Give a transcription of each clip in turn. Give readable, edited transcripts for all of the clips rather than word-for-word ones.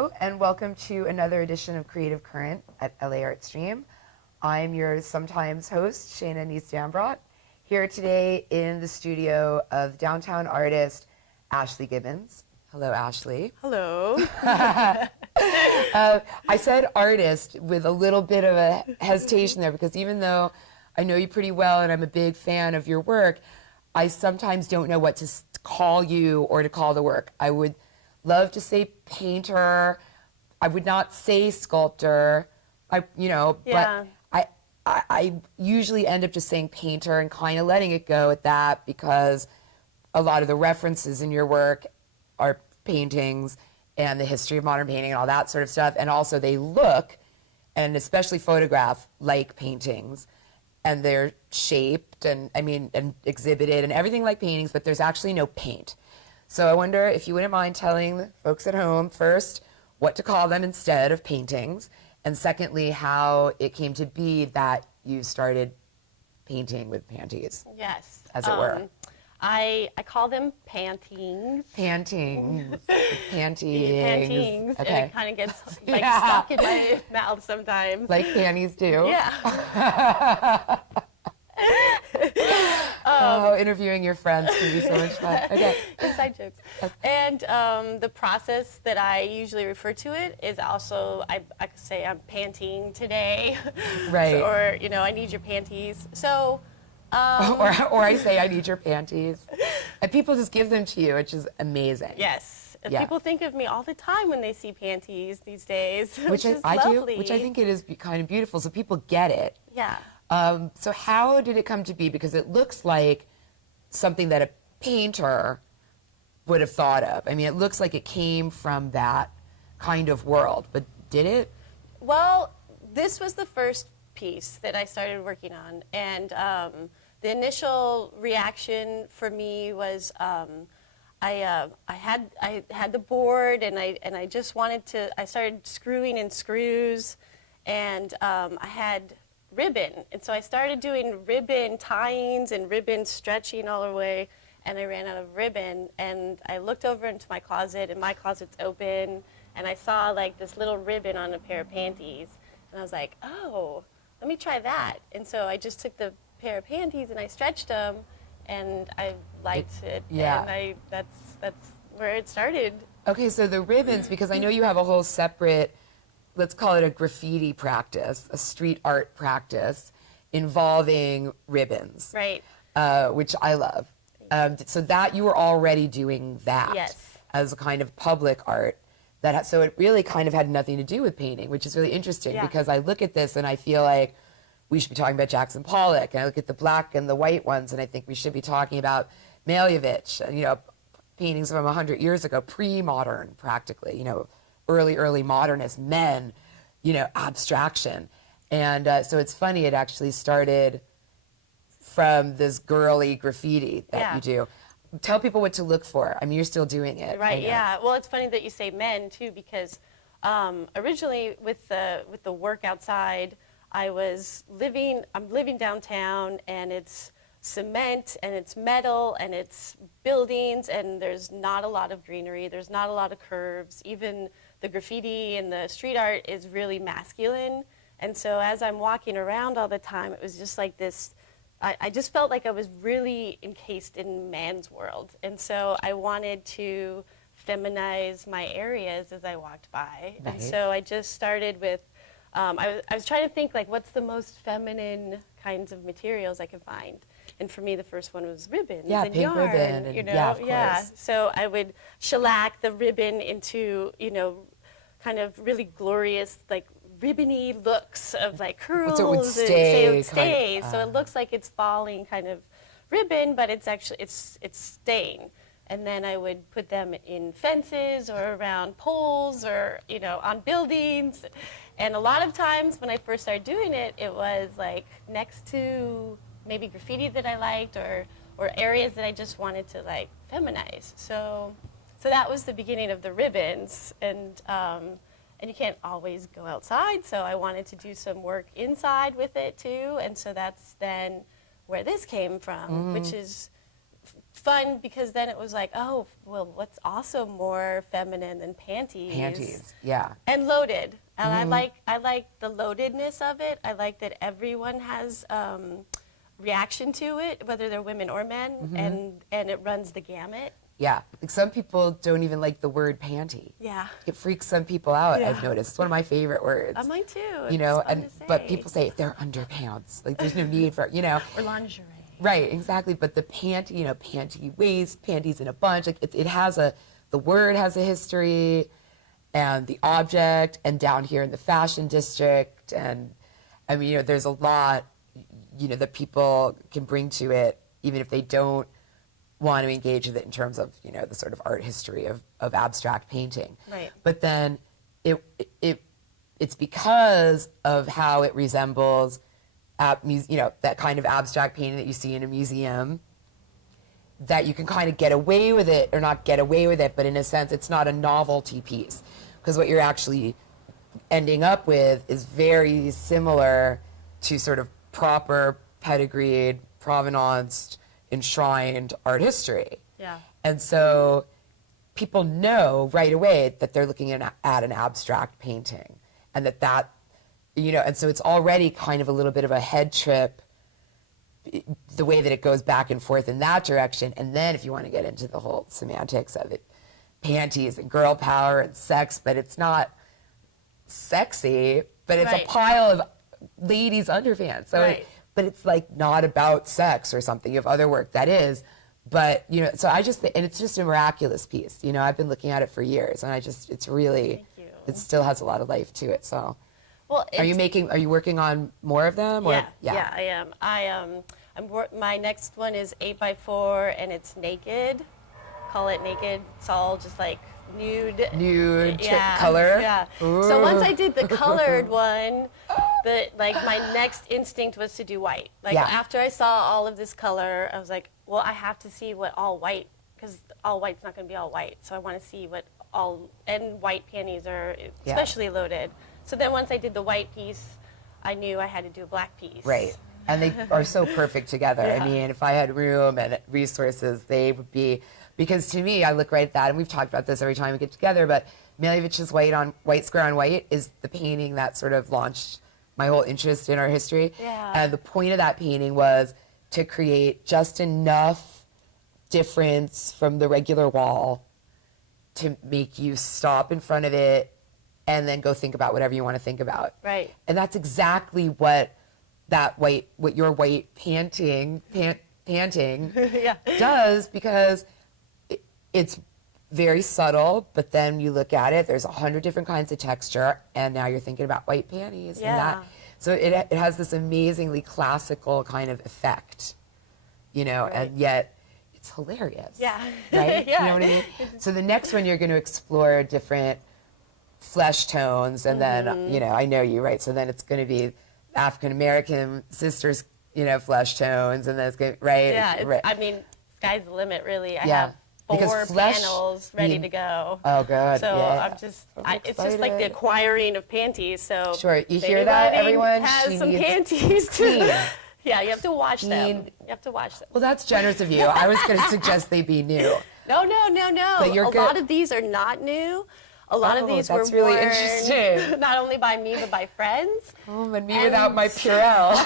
Hello, and welcome to another edition of Creative Current at LAartstream. I'm your sometimes host, Shana Nys Dambrot, here today in the studio of downtown artist Ashley Gibbons. Hello, Ashley. Hello. I said artist with a little bit of a hesitation there because even though I know you pretty well and I'm a big fan of your work, I sometimes don't know what to call you or to call the work. I would love to say painter. I would not say sculptor. But I usually end up just saying painter and kind of letting it go at that because a lot of the references in your work are paintings and the history of modern painting and all that sort of stuff. And also they look, and especially photograph, like paintings. And they're shaped and exhibited and everything like paintings, but there's actually no paint. So I wonder if you wouldn't mind telling the folks at home first what to call them instead of paintings, and secondly, how it came to be that you started painting with panties. Yes. As it were. I call them pantings. Pantings. Pantings. Pantings. Okay. And it kind of gets stuck in my mouth sometimes. Like panties do. Yeah. Interviewing your friends can be so much fun. Okay. Inside jokes. And the process that I usually refer to it is also, I could say I'm panting today. Right. So, or, I need your panties. So. Or I say I need your panties. And people just give them to you, which is amazing. Yes. Yeah. People think of me all the time when they see panties these days, which is I lovely. do, which I think it is kind of beautiful, so people get it. Yeah. So how did it come to be? Because it looks like something that a painter would have thought of. I mean, it looks like it came from that kind of world, but did it? Well, this was the first piece that I started working on, and the initial reaction for me was I had the board, and I just wanted to. I started screwing in screws, and I had ribbon, and so I started doing ribbon tyings and ribbon stretching all the way, and I ran out of ribbon, and I looked over into my closet, and my closet's open, and I saw like this little ribbon on a pair of panties, and I was like, oh, let me try that. And so I just took the pair of panties and I stretched them, and I liked it. Yeah. And that's where it started. Okay, so the ribbons, because I know you have a whole separate, let's call it a graffiti practice, a street art practice involving ribbons. Right. Which I love. So that you were already doing that. Yes. As a kind of public art. So it really kind of had nothing to do with painting, which is really interesting because I look at this and I feel like we should be talking about Jackson Pollock, and I look at the black and the white ones and I think we should be talking about Malevich, paintings from 100 years ago, pre-modern practically, early modernist men, abstraction. And so it's funny, it actually started from this girly graffiti that you do. Tell people what to look for. I mean, you're still doing it. Right. Yeah. Well, it's funny that you say men too, because originally with the work outside, I'm living downtown, and it's cement and it's metal and it's buildings, and there's not a lot of greenery. There's not a lot of curves. Even the graffiti and the street art is really masculine. And so as I'm walking around all the time, it was just like this. I just felt like I was really encased in man's world. And so I wanted to feminize my areas as I walked by. Nice. And so I just started with, I was trying to think, like, what's the most feminine kinds of materials I could find? And for me, the first one was ribbons and pink yarn. Ribbon. And, of course. Yeah. So I would shellac the ribbon into, kind of really glorious, like, ribbony looks of like curls, so it would stay, and so it looks like it's falling kind of ribbon, but it's actually it's staying. And then I would put them in fences or around poles or on buildings. And a lot of times when I first started doing it, it was like next to maybe graffiti that I liked or areas that I just wanted to like feminize. So that was the beginning of the ribbons. And you can't always go outside, so I wanted to do some work inside with it too, and so that's then where this came from, which is fun because then it was like, oh, well, what's also more feminine than panties? Panties, yeah. And loaded. And I like the loadedness of it. I like that everyone has reaction to it, whether they're women or men, and it runs the gamut. Yeah, like some people don't even like the word panty. Yeah. It freaks some people out, Yeah. I've noticed. It's one of my favorite words. Mine too. You know, It's fun and to say. but people say they're underpants. Like there's no need for, you know. Or lingerie. Right, exactly. But the panty, you know, panty waist, panties in a bunch, like it has the word has a history, and the object, and down here in the fashion district, and I mean, you know, there's a lot, you know, that people can bring to it, even if they don't want to engage with it in terms of, you know, the sort of art history of abstract painting. Right. But then it's because of how it resembles, you know, that kind of abstract painting that you see in a museum, that you can kind of get away with it, or not get away with it, but in a sense, it's not a novelty piece. Because what you're actually ending up with is very similar to sort of proper, pedigreed, provenance, enshrined art history. Yeah. And so people know right away that they're looking at an abstract painting, and that, you know, and so it's already kind of a little bit of a head trip, the way that it goes back and forth in that direction. And then if you want to get into the whole semantics of it, panties and girl power and sex, but it's not sexy, but it's Right. a pile of ladies' underpants. So Right. but it's like not about sex or something. You have other work that is, but you know, so I just and it's just a miraculous piece. You know, I've been looking at it for years, and it's really, Thank you. it still has a lot of life to it. So, Well, are you working on more of them? Or? Yeah, I am. My next one is 8x4, and it's naked. Call it naked. It's all just like nude color. Yeah. Ooh. So once I did the colored one, my next instinct was to do white. Like Yeah. after I saw all of this color, I was like, well, I have to see what all white, because all white's not going to be all white. So I want to see what and white panties are especially loaded. So then once I did the white piece, I knew I had to do a black piece. Right. And they are so perfect together. Yeah. I mean, if I had room and resources, they would be, because to me, I look right at that, and we've talked about this every time we get together, but Malevich's White Square on White is the painting that sort of launched my whole interest in art history. Yeah. And the point of that painting was to create just enough difference from the regular wall to make you stop in front of it and then go think about whatever you want to think about. Right. And that's exactly what your white panting Yeah. does, because it's very subtle, but then you look at it, there's 100 different kinds of texture, and now you're thinking about white panties. Yeah. And that, so it has this amazingly classical kind of effect, you know, Right. and yet it's hilarious. Yeah. Right? Yeah. You know what I mean? So the next one, you're going to explore different flesh tones, and then, you know, I know you, right? So then it's going to be African-American sisters, you know, flesh tones, and then it's going to, right? Yeah, Right. I mean, sky's the limit, really. I Yeah. have Because 4 flesh- panels ready to go. Oh, good. So yeah. I'm it's just like excited. the acquiring of panties. So Sure. You if hear that, anybody everyone? has She some needs panties clean. to. Yeah, you have to watch them. Clean. You have to watch them. Well, that's generous of you. I was going to suggest they be new. No. But you're a good. lot of these are not new. A lot of Oh, these were that's really worn interesting. not only by me but by friends. Oh, and me without my Purell.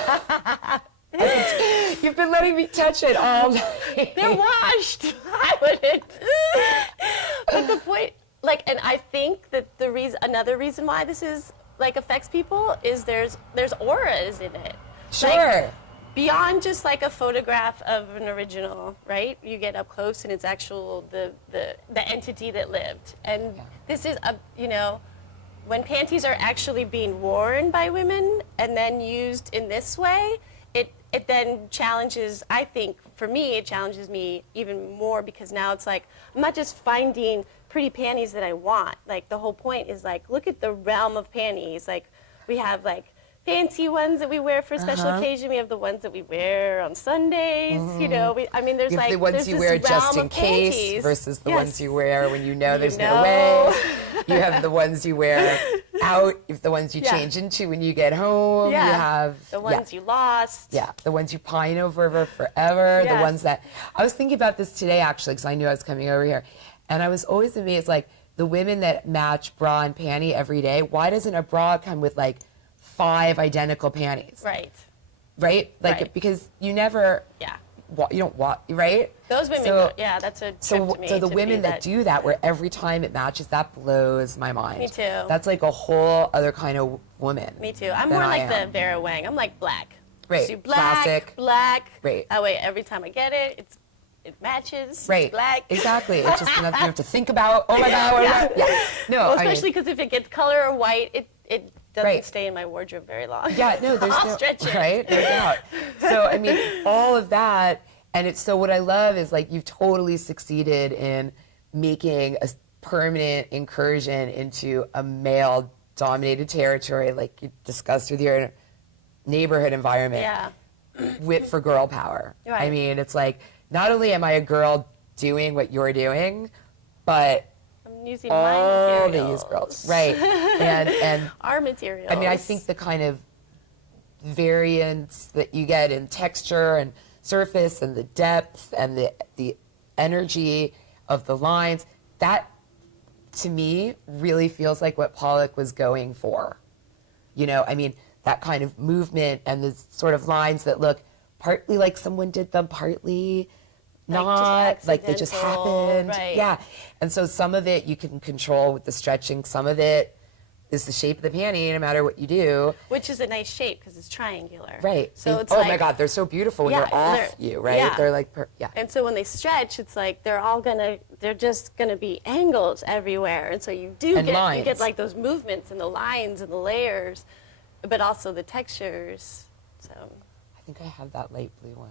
You've been letting me touch it all night. They're washed. I wouldn't. But the point, like, and I think that another reason why this is like affects people is there's auras in it. Sure. Like, beyond just like a photograph of an original, right? You get up close and it's actual the entity that lived. And this is when panties are actually being worn by women and then used in this way, it then challenges, I think, for me, it challenges me even more, because now it's like, I'm not just finding pretty panties that I want. Like, the whole point is like, look at the realm of panties. Like, we have like fancy ones that we wear for a special occasion. We have the ones that we wear on Sundays. You know, there's You have like the ones there's you this wear just realm in of case panties. versus the Yes. ones you wear when you know there's know. no way. You have the ones you wear out, if the ones you Yeah. change into when you get home, Yeah. you have The ones you lost. Yeah, the ones you pine over forever, the Yes. ones that, I was thinking about this today actually, because I knew I was coming over here, and I was always amazed, like, the women that match bra and panty every day, why doesn't a bra come with like 5 identical panties? Right. Right? Like, Right. because you never, Yeah. you don't want, right? Those women, So- yeah, that's a trip So, to me. so the to women be that do that, where every time it matches, that blows my mind. Me too. That's like a whole other kind of woman. Me too. I'm than more I like the am. Vera Wang. I'm like black. Right. Just do black, Classic. black. Right. That way, every time I get it, it matches. Right. It's black. Exactly. It's just nothing you have to think about. Oh my God. What am I? Yeah. No. Well, I mean- especially because if it gets color or white, it doesn't Right. stay in my wardrobe very long. Yeah, no, there's I'll no, stretch it. right? No doubt. So, I mean, all of that, and it's, so what I love is, like, you've totally succeeded in making a permanent incursion into a male-dominated territory, like you discussed with your neighborhood environment, Yeah. with for girl power. I Right. mean, it's like, not only am I a girl doing what you're doing, but I'm using all my materials. these girls, right? And Our materials. I mean, I think the kind of variance that you get in texture and surface and the depth and the energy of the lines, that to me really feels like what Pollock was going for. You know, I mean, that kind of movement and the sort of lines that look partly like someone did them, partly not, just like they just accidental, happened. right. Yeah. And so some of it you can control with the stretching, some of it is the shape of the panty, no matter what you do. Which is a nice shape because it's triangular. Right. So it's oh like, my God, they're so beautiful when Yeah, they're off they're- you, right? yeah. They're like, yeah. And so when they stretch, it's like they're just gonna be angles everywhere, and so you And get lines. like those movements and the lines and the layers, but also the textures. So I think I have that light blue one.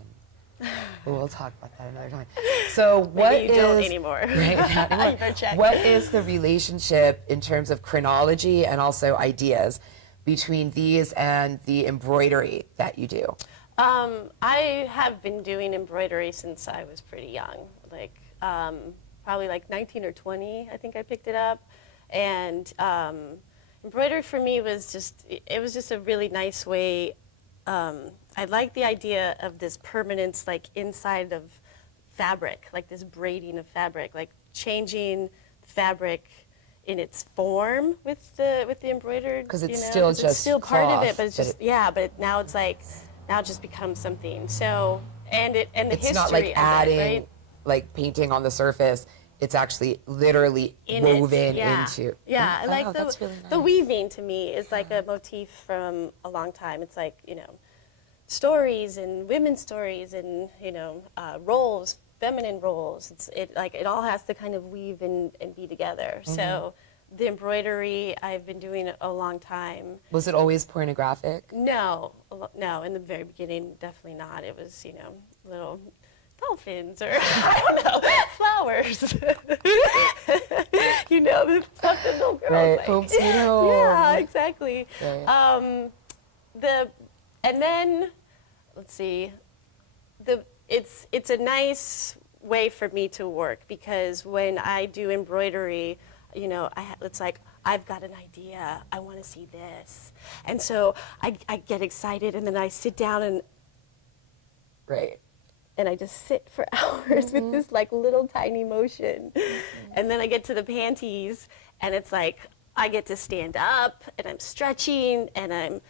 But we'll talk about that another time. So what maybe you don't is- anymore. Right, not anymore. You better check. What is the relationship in terms of chronology and also ideas between these and the embroidery that you do? I have been doing embroidery since I was pretty young, like probably like 19 or 20. I think I picked it up, and embroidery for me was just a really nice way. I like the idea of this permanence, like inside of fabric, like this braiding of fabric, like changing fabric in its form with the embroidered. 'Cause it's you know, still 'cause just it's still part of cloth, it, but it's but just it- but now it's like now it just becomes something. So and the It's history not like of adding, it, right? like painting on the surface. It's actually literally In woven it, yeah. into. Yeah, I like that's really the nice. weaving to me is like a motif from a long time. It's like, stories and women's stories and, roles, feminine roles. It all has to kind of weave and be together. Mm-hmm. So the embroidery I've been doing a long time. Was it always pornographic? No, in the very beginning, definitely not. It was, little dolphins or, I don't know, flowers. The stuff that little girls Right, like. home sweet home. Yeah, exactly. Right. And then, let's see, it's a nice way for me to work because when I do embroidery, it's like, I've got an idea, I want to see this. And so I get excited and then I sit down Right. and I just sit for hours with this like little tiny motion. And then I get to the panties and it's like I get to stand up and I'm stretching and I'm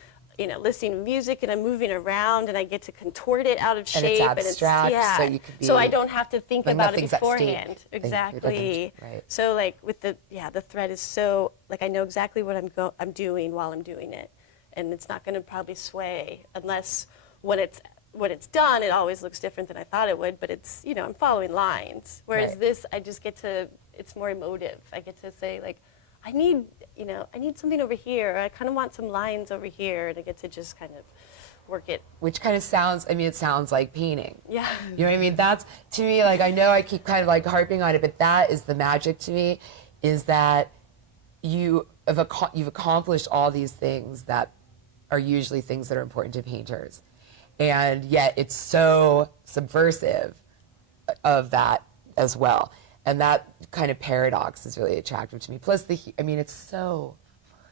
listening to music and I'm moving around and I get to contort it out of And it's shape abstract, so you could so I be- don't have to think like about it nothing's at stake. beforehand. Exactly. Right. So like with the thread is so like I know exactly what I'm doing while I'm doing it. And it's not going to probably sway unless when it's done, it always looks different than I thought it would, but it's, I'm following lines. Whereas Right. this, I just get to, it's more emotive. I get to say, like, I need something over here. Or I kind of want some lines over here, and I get to just kind of work it. Which kind of sounds, it sounds like painting. Yeah. You know what I mean? That's, to me, like, I know I keep kind of like harping on it, but that is the magic to me, is that you've accomplished all these things that are usually things that are important to painters. And yet it's so subversive of that as well. And that kind of paradox is really attractive to me. Plus, it's so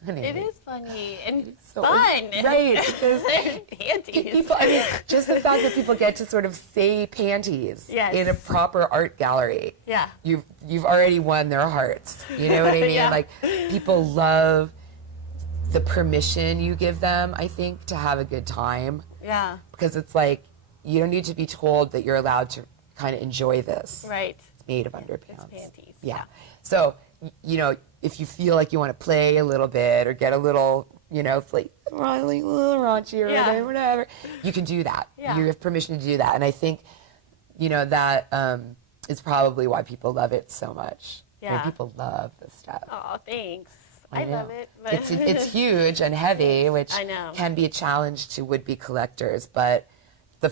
funny. It is funny and So- fun. Right, because Panties. people, I mean, just the fact that people get to sort of say panties Yes. in a proper art gallery. Yeah. You've already won their hearts. You know what I mean? Yeah. Like, people love the permission you give them, I think, to have a good time. Yeah. Because it's like, you don't need to be told that you're allowed to kind of enjoy this. Right. It's made of underpants. It's panties. Yeah. So, you know, if you feel like you want to play a little bit or get a little, you know, it's like a little raunchy or Yeah. whatever, you can do that. Yeah. You have permission to do that. And I think, you know, that is probably why people love it so much. Yeah. Like, people love this stuff. Oh, thanks. I know. love it. But It's huge and heavy, which I know. can be a challenge to would-be collectors. But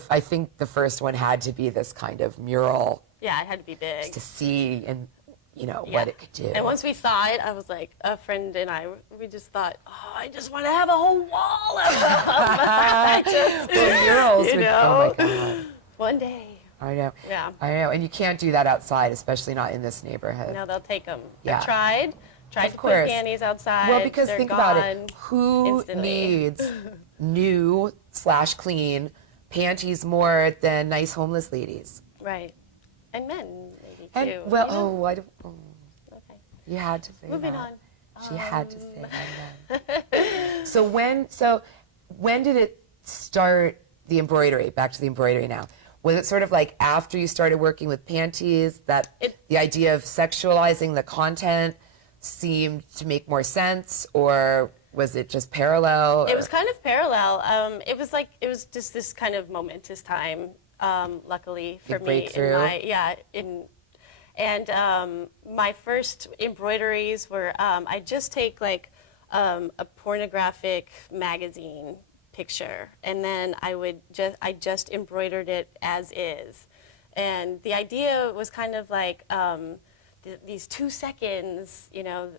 I think the first one had to be this kind of mural yeah, it had to be big. to see and, you know, Yeah. what it could do. And once we saw it, I was like, a friend and I, we just thought, oh, I just want to have a whole wall of them. Well, murals, you would- know? oh my God. One day. I know. Yeah. I know. And you can't do that outside, especially not in this neighborhood. No, they'll take them. Yeah. They tried Of to course. put panties outside. Well, because They're think gone about it. Who instantly. needs new / clean panties more than nice homeless ladies? Right. And men, maybe, And, too. well, you know? I don't. Oh, Okay. you had to say Moving that. on. She had to say that. So when did it start, the embroidery? Back to the embroidery now. Was it sort of like after you started working with panties that the idea of sexualizing the content seemed to make more sense, or was it just parallel? It was kind of parallel. It was just this kind of momentous time, luckily for Big me. breakthrough. My first embroideries were, I just take like a pornographic magazine picture, and then I just embroidered it as is. And the idea was kind of like these 2 seconds, you know,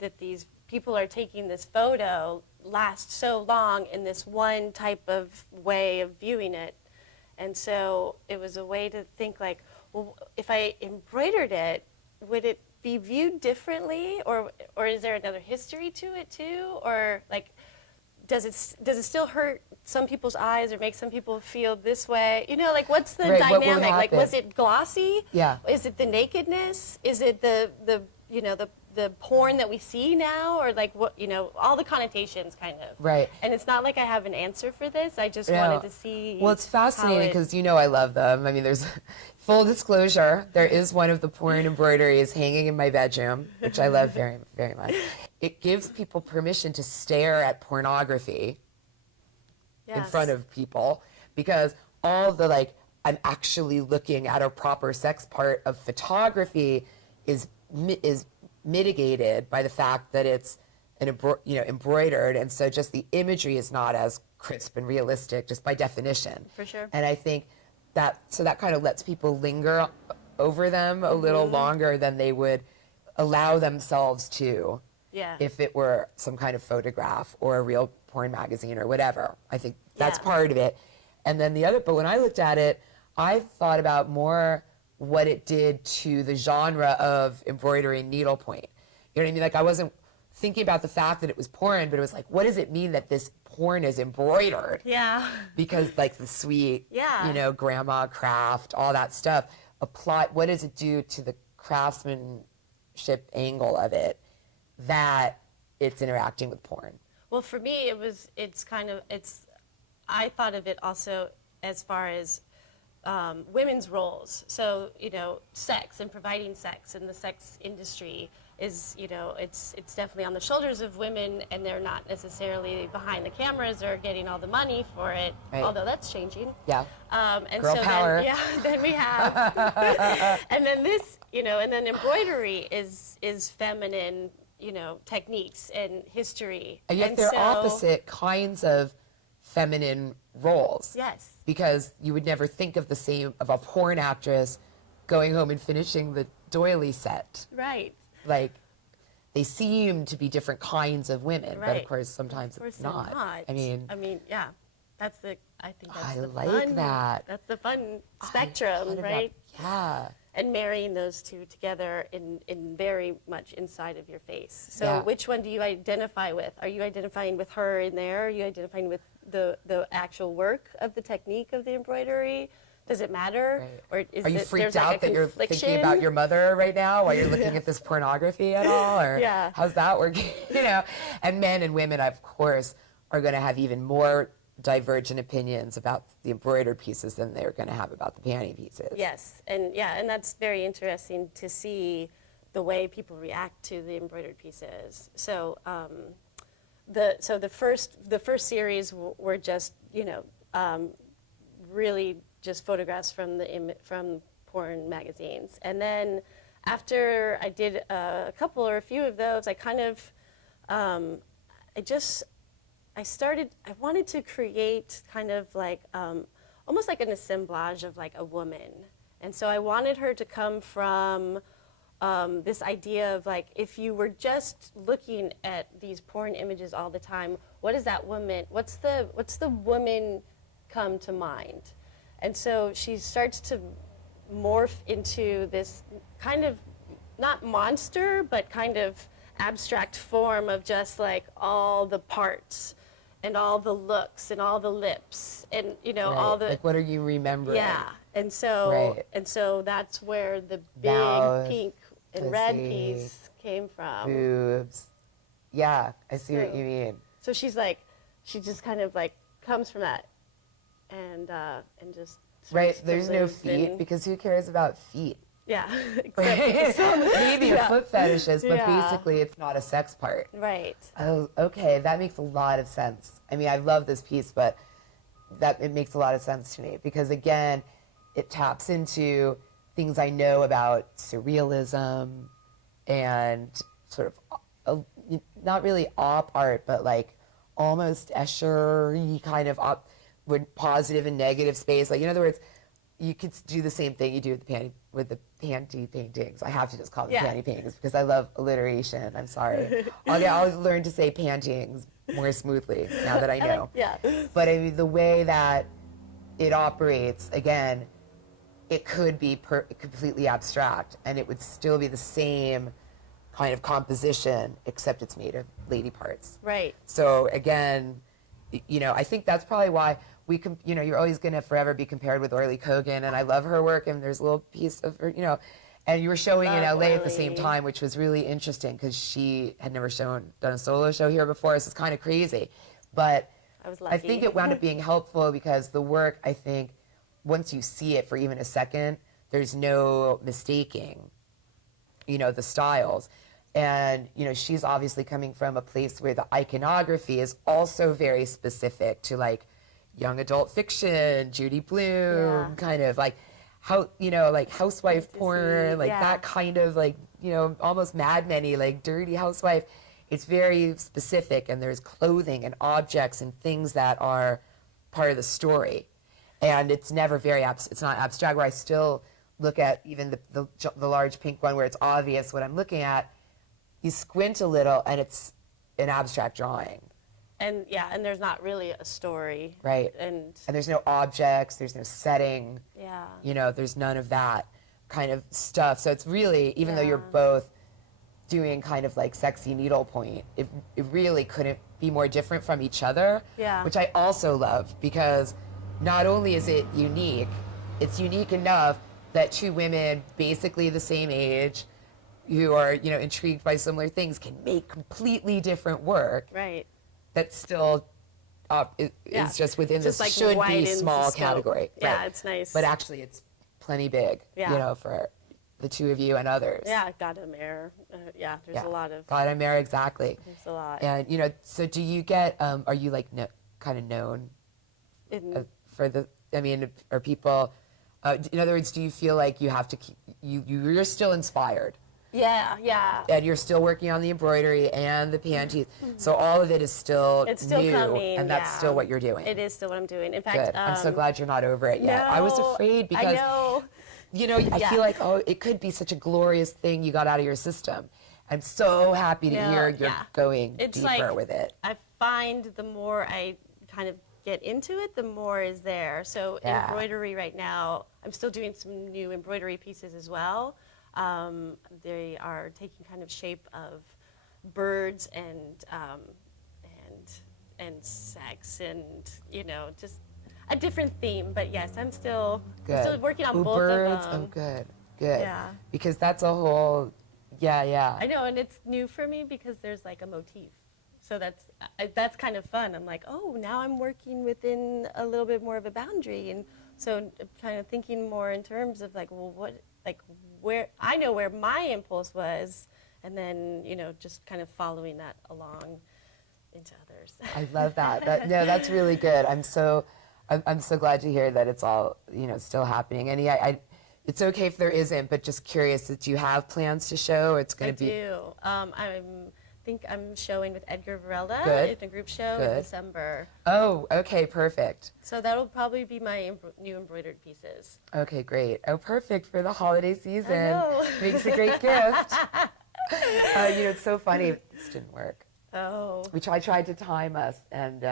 that these people are taking this photo lasts so long in this one type of way of viewing it. And so it was a way to think like, well, if I embroidered it, would it be viewed differently, or is there another history to it too, or like, does it still hurt some people's eyes or make some people feel this way? You know, like what's the Right, what will dynamic? Like, happen? was it glossy? Yeah. Is it the nakedness? Is it the you know, the porn that we see now, or like what, you know, all the connotations kind of. Right. And it's not like I have an answer for this. I just Yeah. wanted to see. Well, it's fascinating how it- because you know I love them. I mean, there's full disclosure. There is one of the porn embroideries hanging in my bedroom, which I love very, very much. It gives people permission to stare at pornography in Yes. front of people, because all the like, I'm actually looking at a proper sex part of photography is mitigated by the fact that it's embroidered, and so just the imagery is not as crisp and realistic just by definition. For sure. And I think that kind of lets people linger over them a little longer than they would allow themselves to Yeah. if it were some kind of photograph or a real porn magazine or whatever. I think that's Yeah. part of it. And then but when I looked at it, I thought about more what it did to the genre of embroidery and needlepoint. You know what I mean? Like, I wasn't thinking about the fact that it was porn, but it was like, what does it mean that this porn is embroidered? Yeah. Because like the sweet, Yeah. you know, grandma craft, all that stuff, what does it do to the craftsmanship angle of it that it's interacting with porn? Well, for me, I thought of it also as far as women's roles. So, you know, sex and providing sex in the sex industry is, you know, it's definitely on the shoulders of women, and they're not necessarily behind the cameras or getting all the money for it, Right. although that's changing. Yeah. And Girl so power. then we have, and then this, you know, and then embroidery is feminine, you know, techniques and history. And yet they're opposite kinds of feminine roles. Yes. Because you would never think of a porn actress going home and finishing the doily set. Right. Like, they seem to be different kinds of women, but of Right. course sometimes Of course it's they're not. not. I mean, yeah. I think that's I the like fun. that. That's the fun spectrum, I love right? that. and marrying those two together in very much inside of your face. So Yeah. which one do you identify with? Are you identifying with her in there? Are you identifying with the actual work of the technique of the embroidery? Does it matter? Right. Or is Are you it, freaked there's like out that you're thinking about your mother right now while you're looking at this pornography at all? Or Yeah. how's that working? You know, and men and women, of course, are going to have even more divergent opinions about the embroidered pieces than they're going to have about the panty pieces. Yes, and that's very interesting to see the way people react to the embroidered pieces. So the first series were just really just photographs from porn magazines, and then after I did a couple or a few of those, I kind of I wanted to create kind of like almost like an assemblage of like a woman, and so I wanted her to come from this idea of like, if you were just looking at these porn images all the time, what is that woman? What's the woman come to mind? And so she starts to morph into this kind of not monster, but kind of abstract form of just like all the parts and all the looks and all the lips and all the, like, what are you remembering? yeah. And so that's where the big Mouth, pink and red pussy, piece came from. boobs. Yeah, I see what you mean. So she just kind of like comes from that and just Right, starts to there's no live feet in- because who cares about feet? yeah, Right? Maybe a foot fetishist, but Yeah. basically it's not a sex part. right. Oh, okay, that makes a lot of sense. I mean, I love this piece, but it makes a lot of sense to me because, again, it taps into things I know about surrealism and sort of not really op art, but like almost Escher-y kind of op, with positive and negative space. Like, in other words, you could do the same thing you do with the panty paintings. I have to just call them panty paintings because I love alliteration. I'm sorry. I'll learn to say paintings more smoothly now that I know. But I mean, the way that it operates, again, it could be completely abstract and it would still be the same kind of composition, except it's made of lady parts. Right. So again, I think that's probably why you're always going to forever be compared with Orly Kogan, and I love her work, and there's a little piece of her, and you were showing in LA at the same time, which was really interesting because she had never done a solo show here before, so it's kind of crazy. But I was lucky. I think it wound up being helpful because the work, I think, once you see it for even a second, there's no mistaking, the styles. And, she's obviously coming from a place where the iconography is also very specific to, like, young adult fiction, Judy Blume, kind of like like housewife porn, like that kind of like, almost Mad Men-y, like dirty housewife. It's very specific, and there's clothing and objects and things that are part of the story. And it's never it's not abstract, where I still look at even the large pink one where it's obvious what I'm looking at. You squint a little and it's an abstract drawing. And there's not really a story. Right. And there's no objects, there's no setting. Yeah. There's none of that kind of stuff. So it's really, even though you're both doing kind of like sexy needlepoint, it really couldn't be more different from each other. Yeah. Which I also love because not only is it unique, it's unique enough that two women basically the same age who are, intrigued by similar things can make completely different work. Right. That still is just within this like should be widens small the scope. category. Yeah, right. it's nice. But actually, it's plenty big, for the two of you and others. Yeah, Gadamer. There's a lot of... Gadamer, exactly. There's a lot. And, so do you get, are you like kind of known for are people, in other words, do you feel like you have to keep, you're still inspired? Yeah. And you're still working on the embroidery and the panties. So all of it is still It's still new, coming, and that's still what you're doing. It is still what I'm doing. In fact, Good. I'm so glad you're not over it yet. I was afraid because, I know. I feel like, it could be such a glorious thing you got out of your system. I'm so happy to hear you're going deeper with it. I find the more I kind of get into it, the more is there. So Yeah. embroidery right now, I'm still doing some new embroidery pieces as well. They are taking kind of shape of birds and sex and, you know, just a different theme. But yes, I'm still working on both birds? of them. Oh, good. Yeah. Because that's a whole, yeah. I know, and it's new for me because there's like a motif. So that's kind of fun. I'm like, oh, now I'm working within a little bit more of a boundary. And so I'm kind of thinking more in terms of like, well, where I know where my impulse was, and then, you know, just kind of following that along into others. I love that. No, that's really good. I'm so glad to hear that it's all, you know, still happening. And yeah, it's okay if there isn't, but just curious, that you have plans to show? It's going to be. I do. I think I'm showing with Edgar Varela Good. in a group show in December. Oh, okay, perfect. So that'll probably be my new embroidered pieces. Okay, great. Oh, perfect for the holiday season. I know. Makes a great gift. You know, it's so funny. This didn't work. Oh. I tried to time us, and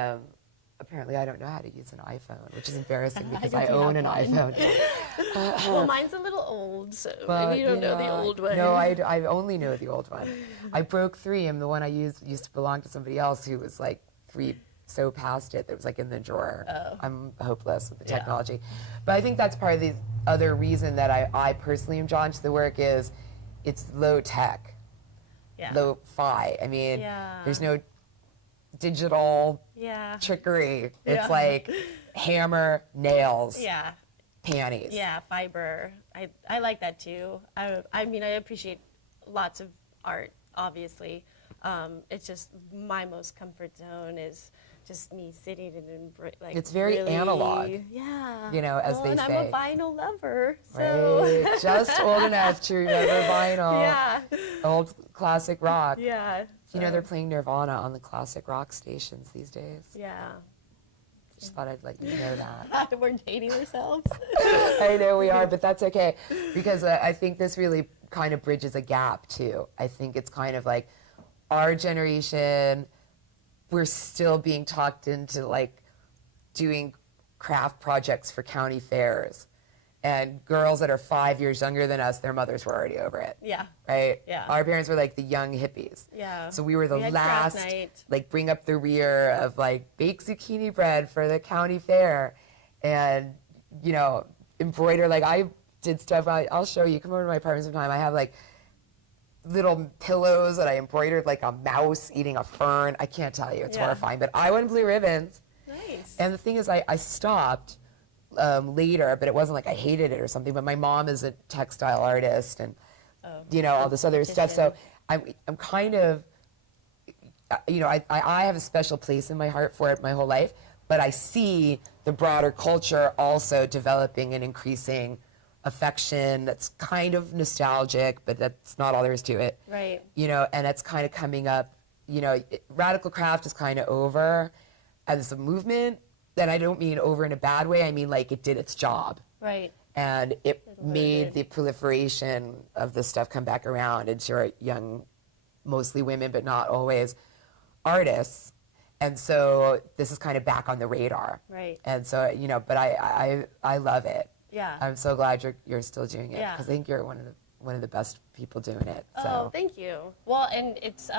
apparently I don't know how to use an iPhone, which is embarrassing because I own an iPhone. Well, mine's a little old, so But, maybe you don't know the old one. No, I only know the old one. I broke 3, and the one I used to belong to somebody else who was like 3 so past it that it was like in the drawer. Oh. I'm hopeless with the technology. But I think that's part of the other reason that I personally am drawn to the work is it's low tech, low fi. I mean, there's no digital trickery. It's like hammer, nails, panties. Yeah, fiber. I like that too. I mean, I appreciate lots of art, obviously. It's just my most comfort zone is just me sitting and like. It's very really, analog. Yeah. You know, as they and say. I'm a vinyl lover, so. Right. Just old enough to remember vinyl. Yeah. Old classic rock. Yeah. You know, they're playing Nirvana on the classic rock stations these days. Yeah. Just thought I'd let you know that. We're dating ourselves. I know we are, but that's okay. Because I think this really kind of bridges a gap, too. I think it's kind of like our generation, we're still being talked into, like, doing craft projects for county fairs. And girls that are 5 years younger than us, their mothers were already over it. Yeah. Right? Yeah. Our parents were like the young hippies. Yeah. So we were the We had craft last, night. like, bring up the rear of, like, bake zucchini bread for the county fair. And, you know, embroider. Like, I did stuff. I'll show you. Come over to my apartment sometime. I have, like, little pillows that I embroidered, like a mouse eating a fern. I can't tell you. It's horrifying. But I won blue ribbons. Nice. And the thing is, I stopped later, but it wasn't like I hated it or something. But my mom is a textile artist and, you know, all this other stuff. So I'm kind of, you know, I have a special place in my heart for it my whole life. But I see the broader culture also developing and increasing affection that's kind of nostalgic, but that's not all there is to it. Right. You know, and it's kind of coming up, you know, radical craft is kind of over as a movement. Then I don't mean over in a bad way. I mean, like, it did its job. Right. And it made the proliferation of this stuff come back around into young, mostly women, but not always, artists. And so this is kind of back on the radar. Right. And so, you know, but I love it. Yeah. I'm so glad you're still doing it. Yeah. Because I think you're one of the best people doing it. So. Oh, thank you. Well, and it's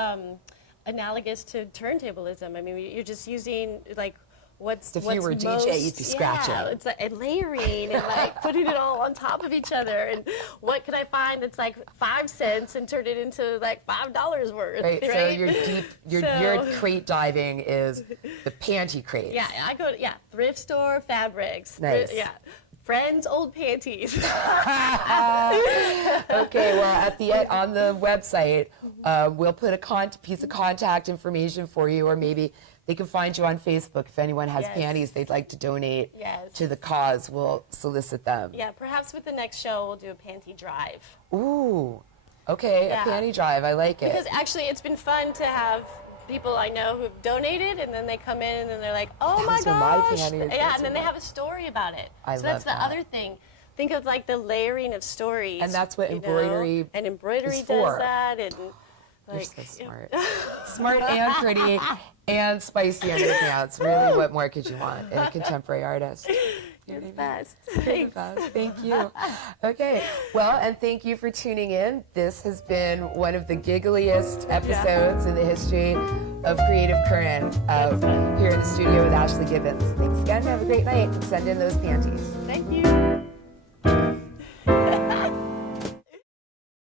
analogous to turntablism. I mean, you're just using, like, if you were DJ, you'd be scratching. Yeah, it's like and layering and like putting it all on top of each other. And what can I find that's like 5 cents and turn it into like $5 worth? Right. Right? So your crate diving is the panty crates. Yeah, I go to thrift store fabrics. Nice. Friends' old panties. Okay, well, at the end, on the website, we'll put a piece of contact information for you, or maybe they can find you on Facebook. If anyone has panties they'd like to donate to the cause, we'll solicit them. Yeah, perhaps with the next show, we'll do a panty drive. Ooh, okay, a panty drive. I like it. Because actually, it's been fun to have people I know who've donated, and then they come in and they're like, "Oh my Those are my gosh!" panties. Yeah, and then they have a story about it. I so that's love the that. other thing. Think of like the layering of stories. And that's what you embroidery know? And embroidery is for. does that, and You're so smart. Smart and pretty and spicy underpants. Really, what more could you want in a contemporary artist? You're the best. You're the best. Thank you. Okay. Well, and thank you for tuning in. This has been one of the giggliest episodes in the history of Creative Current here in the studio with Ashley Gibbons. Thanks again. Have a great night. Send in those panties. Thank you.